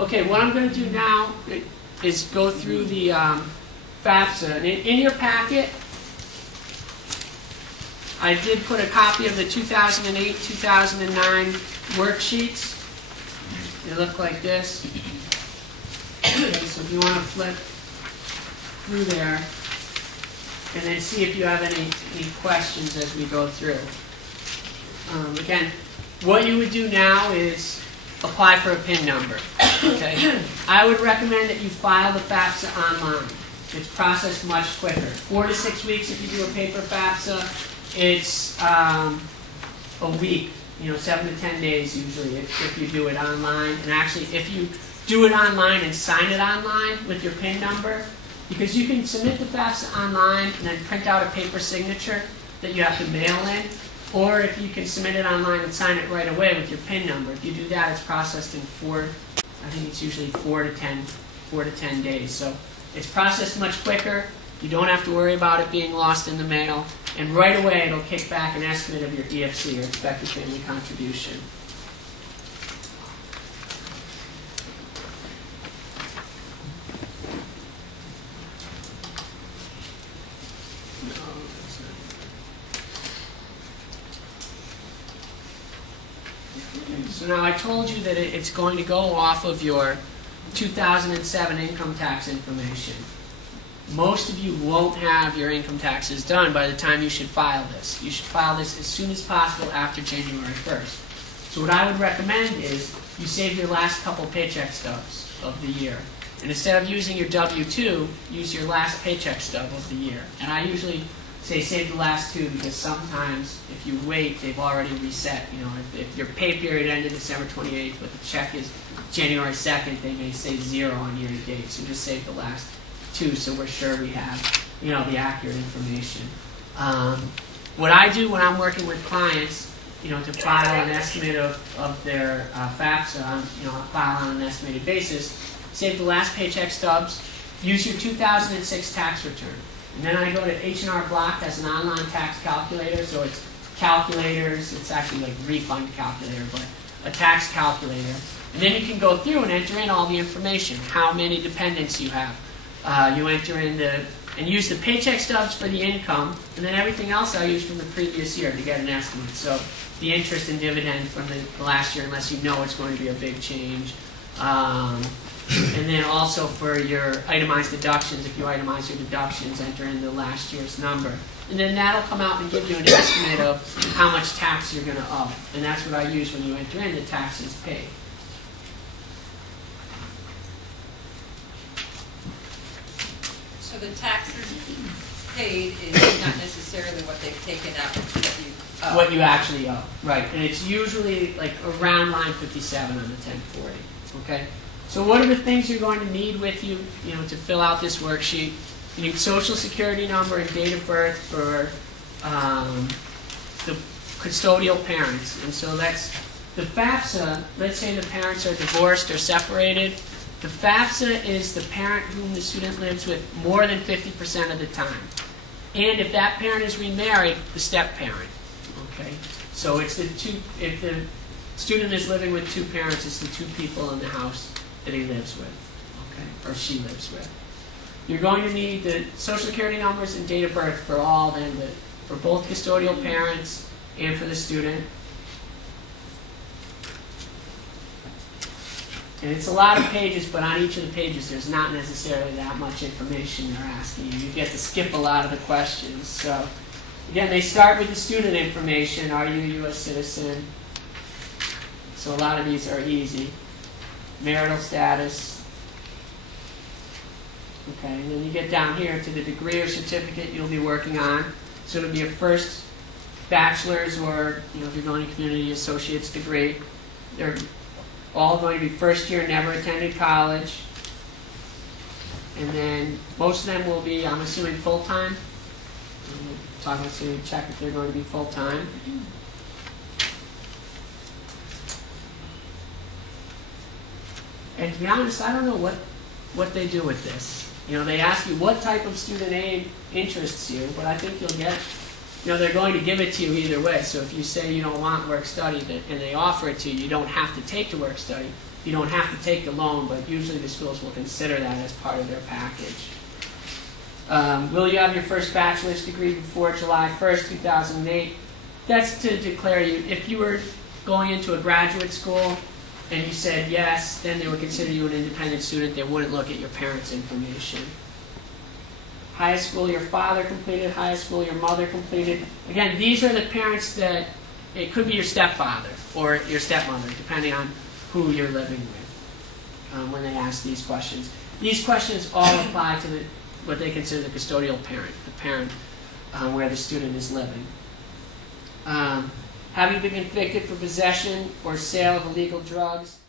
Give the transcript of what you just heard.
Okay, what I'm going to do now is go through the FAFSA. And in your packet, I did put a copy of the 2008-2009 worksheets. They look like this. Okay, so if you want to flip through there and then see if you have any questions as we go through. Again, what you would do now is apply for a PIN number. Okay? I would recommend that you file the FAFSA online. It's processed much quicker. 4 to 6 weeks if you do a paper FAFSA. It's a week, 7 to 10 days usually if you do it online. And actually, if you do it online and sign it online with your PIN number, because you can submit the FAFSA online and then print out a paper signature that you have to mail in, or if you can submit it online and sign it right away with your PIN number. If you do that, it's processed in I think it's usually 4 to 10 days. So it's processed much quicker. You don't have to worry about it being lost in the mail. And right away, it'll kick back an estimate of your EFC, or expected family contribution. So now I told you that it's going to go off of your 2007 income tax information. Most of you won't have your income taxes done by the time you should file this. You should file this as soon as possible after January 1st. So what I would recommend is you save your last couple paycheck stubs of the year. And instead of using your W-2, use your last paycheck stub of the year. And I usually say save the last two because sometimes if you wait, they've already reset. If your pay period ended December 28th, but the check is January 2nd, they may say 0 on year to date. So just save the last two so we're sure we have the accurate information. What I do when I'm working with clients, to file an estimate of their FAFSA, I file on an estimated basis, save the last paycheck stubs, use your 2006 tax return. And then I go to H&R Block, has an online tax calculator, so it's calculators, it's actually like refund calculator, but a tax calculator. And then you can go through and enter in all the information, how many dependents you have. You enter in and use the paycheck stubs for the income, and then everything else I use from the previous year to get an estimate. So the interest and dividend from the last year, unless you know it's going to be a big change. And then also for your itemized deductions, if you itemize your deductions, enter in the last year's number. And then that'll come out and give you an estimate of how much tax you're going to owe. And that's what I use when you enter in the taxes paid. So the taxes paid is not necessarily what they've taken out that you owe. What you actually owe, right. And it's usually like around line 57 on the 1040. Okay? So what are the things you're going to need with you, to fill out this worksheet? You need Social Security number and date of birth for the custodial parents. And so that's the FAFSA. Let's say the parents are divorced or separated. The FAFSA is the parent whom the student lives with more than 50% of the time. And if that parent is remarried, the step-parent. Okay? So it's if the student is living with two parents, it's the two people in the house that he lives with, okay, or she lives with. You're going to need the Social Security numbers and date of birth for all them, for both custodial parents and for the student. And it's a lot of pages, but on each of the pages there's not necessarily that much information they're asking you. You get to skip a lot of the questions. So again, they start with the student information. Are you a U.S. citizen? So a lot of these are easy. Marital status. Okay, and then you get down here to the degree or certificate you'll be working on. So it'll be a first bachelor's or, if you're going to community associate's degree. They're all going to be first year, never attended college. And then most of them will be, I'm assuming, full-time. Talking to check if they're going to be full-time. And to be honest, I don't know what they do with this. They ask you what type of student aid interests you, but I think you'll get, they're going to give it to you either way. So if you say you don't want work study and they offer it to you, you don't have to take the work study. You don't have to take the loan, but usually the schools will consider that as part of their package. Will you have your first bachelor's degree before July 1st, 2008? That's to declare you, if you were going into a graduate school and you said yes, then they would consider you an independent student. They wouldn't look at your parents' information. High school your father completed, high school your mother completed. Again, these are the parents that, it could be your stepfather or your stepmother, depending on who you're living with when they ask these questions. These questions all apply to what they consider the custodial parent, the parent where the student is living. Have you been convicted for possession or sale of illegal drugs?